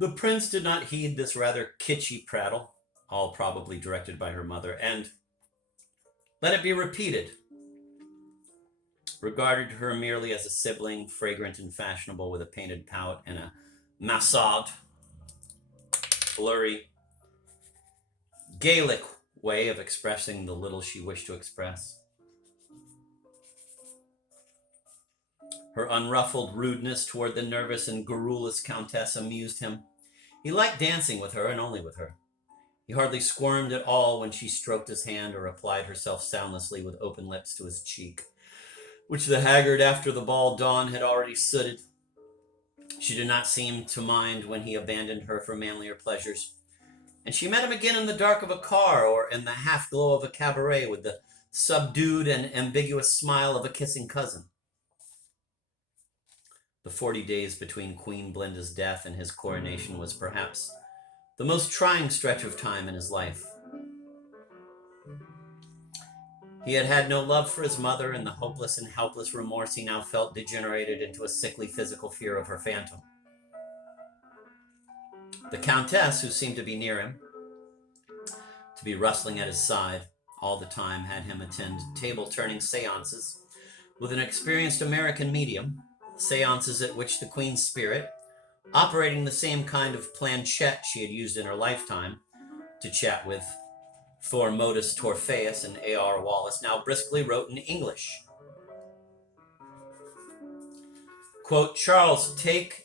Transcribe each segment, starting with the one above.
The prince did not heed this rather kitschy prattle, all probably directed by her mother, and let it be repeated, regarded her merely as a sibling, fragrant and fashionable, with a painted pout and a massard, blurry, Gaelic way of expressing the little she wished to express. Her unruffled rudeness toward the nervous and garrulous countess amused him. He liked dancing with her and only with her. He hardly squirmed at all when she stroked his hand or applied herself soundlessly with open lips to his cheek, which the haggard after the ball dawn had already sooted. She did not seem to mind when he abandoned her for manlier pleasures, and she met him again in the dark of a car or in the half-glow of a cabaret with the subdued and ambiguous smile of a kissing cousin. The 40 days between Queen Blinda's death and his coronation was perhaps the most trying stretch of time in his life. He had had no love for his mother, and the hopeless and helpless remorse he now felt degenerated into a sickly physical fear of her phantom. The countess, who seemed to be near him, to be rustling at his side all the time, had him attend table-turning seances with an experienced American medium, seances at which the Queen's spirit, operating the same kind of planchette she had used in her lifetime to chat with Thormodus Torpheus and A.R. Wallace, now briskly wrote in English. Quote, Charles, take,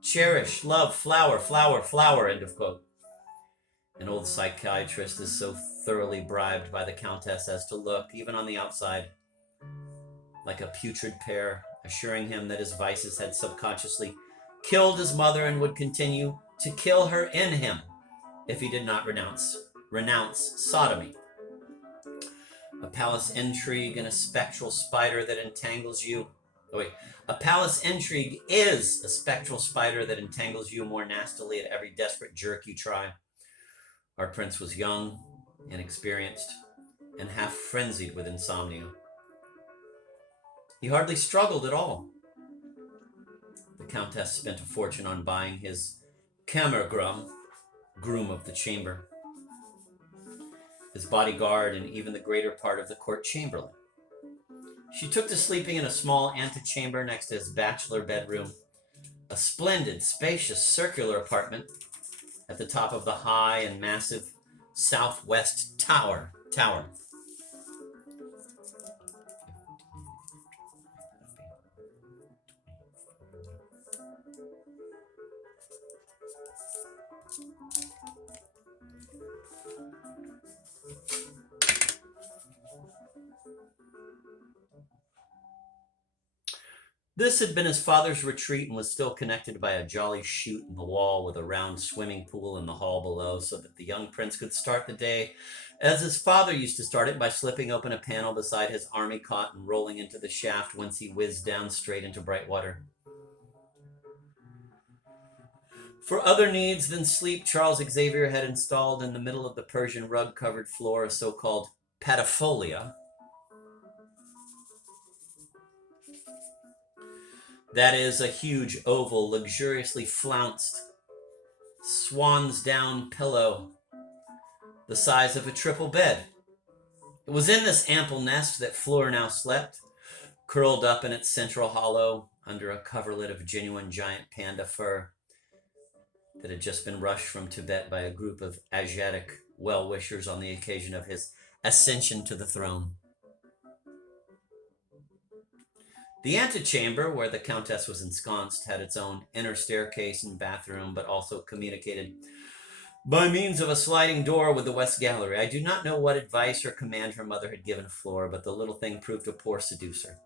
cherish, love, flower, flower, flower, end of quote. An old psychiatrist is so thoroughly bribed by the Countess as to look, even on the outside, like a putrid pear, assuring him that his vices had subconsciously killed his mother and would continue to kill her in him if he did not renounce sodomy. A palace intrigue and a spectral spider that entangles you. A palace intrigue is a spectral spider that entangles you more nastily at every desperate jerk you try. Our prince was young, inexperienced, and half frenzied with insomnia. He hardly struggled at all. The countess spent a fortune on buying his Kammergrum, groom of the chamber, his bodyguard, and even the greater part of the court chamberlain. She took to sleeping in a small antechamber next to his bachelor bedroom, a splendid, spacious, circular apartment at the top of the high and massive southwest tower. This had been his father's retreat and was still connected by a jolly chute in the wall with a round swimming pool in the hall below, so that the young prince could start the day as his father used to start it, by slipping open a panel beside his army cot and rolling into the shaft, whence he whizzed down straight into bright water. For other needs than sleep, Charles Xavier had installed in the middle of the Persian rug-covered floor a so-called patifolia. That is, a huge, oval, luxuriously flounced, swan's down pillow the size of a triple bed. It was in this ample nest that Fleur now slept, curled up in its central hollow under a coverlet of genuine giant panda fur that had just been rushed from Tibet by a group of Asiatic well-wishers on the occasion of his ascension to the throne. The antechamber, where the Countess was ensconced, had its own inner staircase and bathroom, but also communicated by means of a sliding door with the West Gallery. I do not know what advice or command her mother had given Flora, but the little thing proved a poor seducer.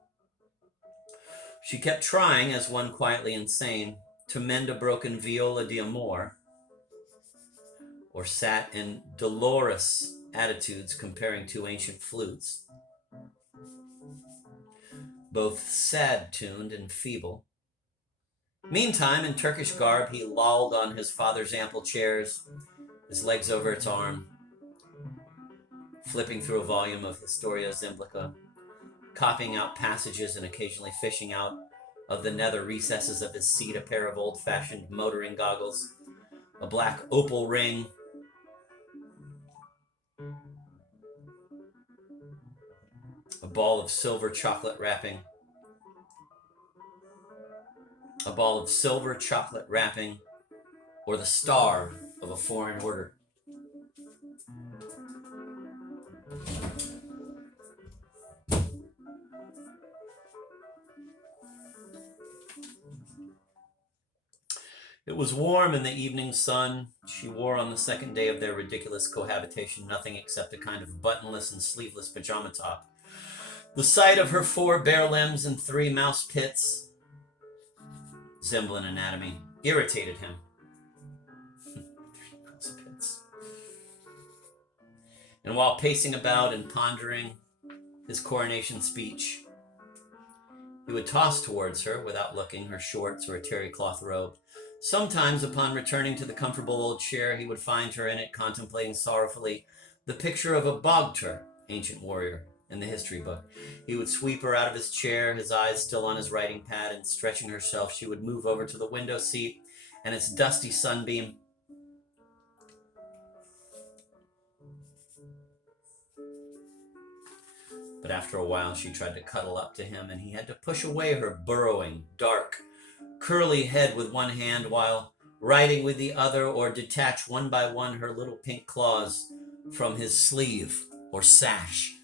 She kept trying, as one quietly insane, to mend a broken viola d'amore, or sat in dolorous attitudes comparing two ancient flutes, both sad-tuned and feeble. Meantime, in Turkish garb, he lolled on his father's ample chairs, his legs over its arm, flipping through a volume of Historia Zemblica, copying out passages and occasionally fishing out of the nether recesses of his seat a pair of old-fashioned motoring goggles, a black opal ring, a ball of silver chocolate wrapping, or the star of a foreign order. It was warm in the evening sun. She wore on the second day of their ridiculous cohabitation nothing except a kind of buttonless and sleeveless pajama top. The sight of her 4 bare limbs and 3 mouse pits, Zemblin anatomy, irritated him. 3 mouse pits. And while pacing about and pondering his coronation speech, he would toss towards her, without looking, her shorts or a terry cloth robe. Sometimes, upon returning to the comfortable old chair, he would find her in it, contemplating sorrowfully the picture of a Bogtur, ancient warrior, in the history book. He would sweep her out of his chair, his eyes still on his writing pad, and stretching herself, she would move over to the window seat and its dusty sunbeam. But after a while, she tried to cuddle up to him, and he had to push away her burrowing, dark, curly head with one hand while writing with the other, or detach one by one her little pink claws from his sleeve or sash.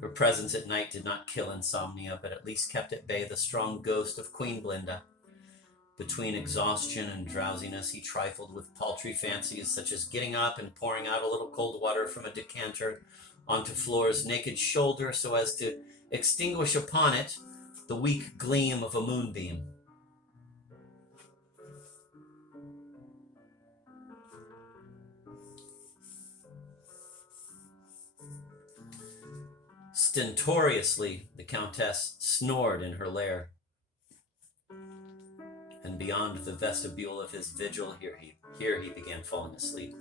Her presence at night did not kill insomnia, but at least kept at bay the strong ghost of Queen Blinda. Between exhaustion and drowsiness, he trifled with paltry fancies, such as getting up and pouring out a little cold water from a decanter onto Flora's naked shoulder so as to extinguish upon it the weak gleam of a moonbeam. Stentoriously, the Countess snored in her lair. And beyond the vestibule of his vigil, here he began falling asleep.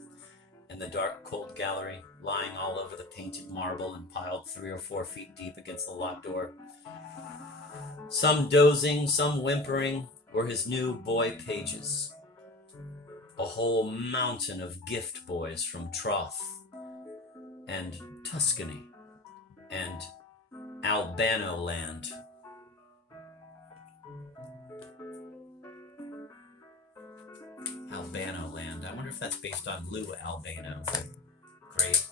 In the dark, cold gallery, lying all over the painted marble and piled 3 or 4 feet deep against the locked door. Some dozing, some whimpering, were his new boy pages. A whole mountain of gift boys from Troth and Tuscany and Albano land. Albano land. I wonder if that's based on Lou Albano. Great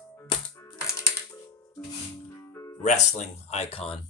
wrestling icon.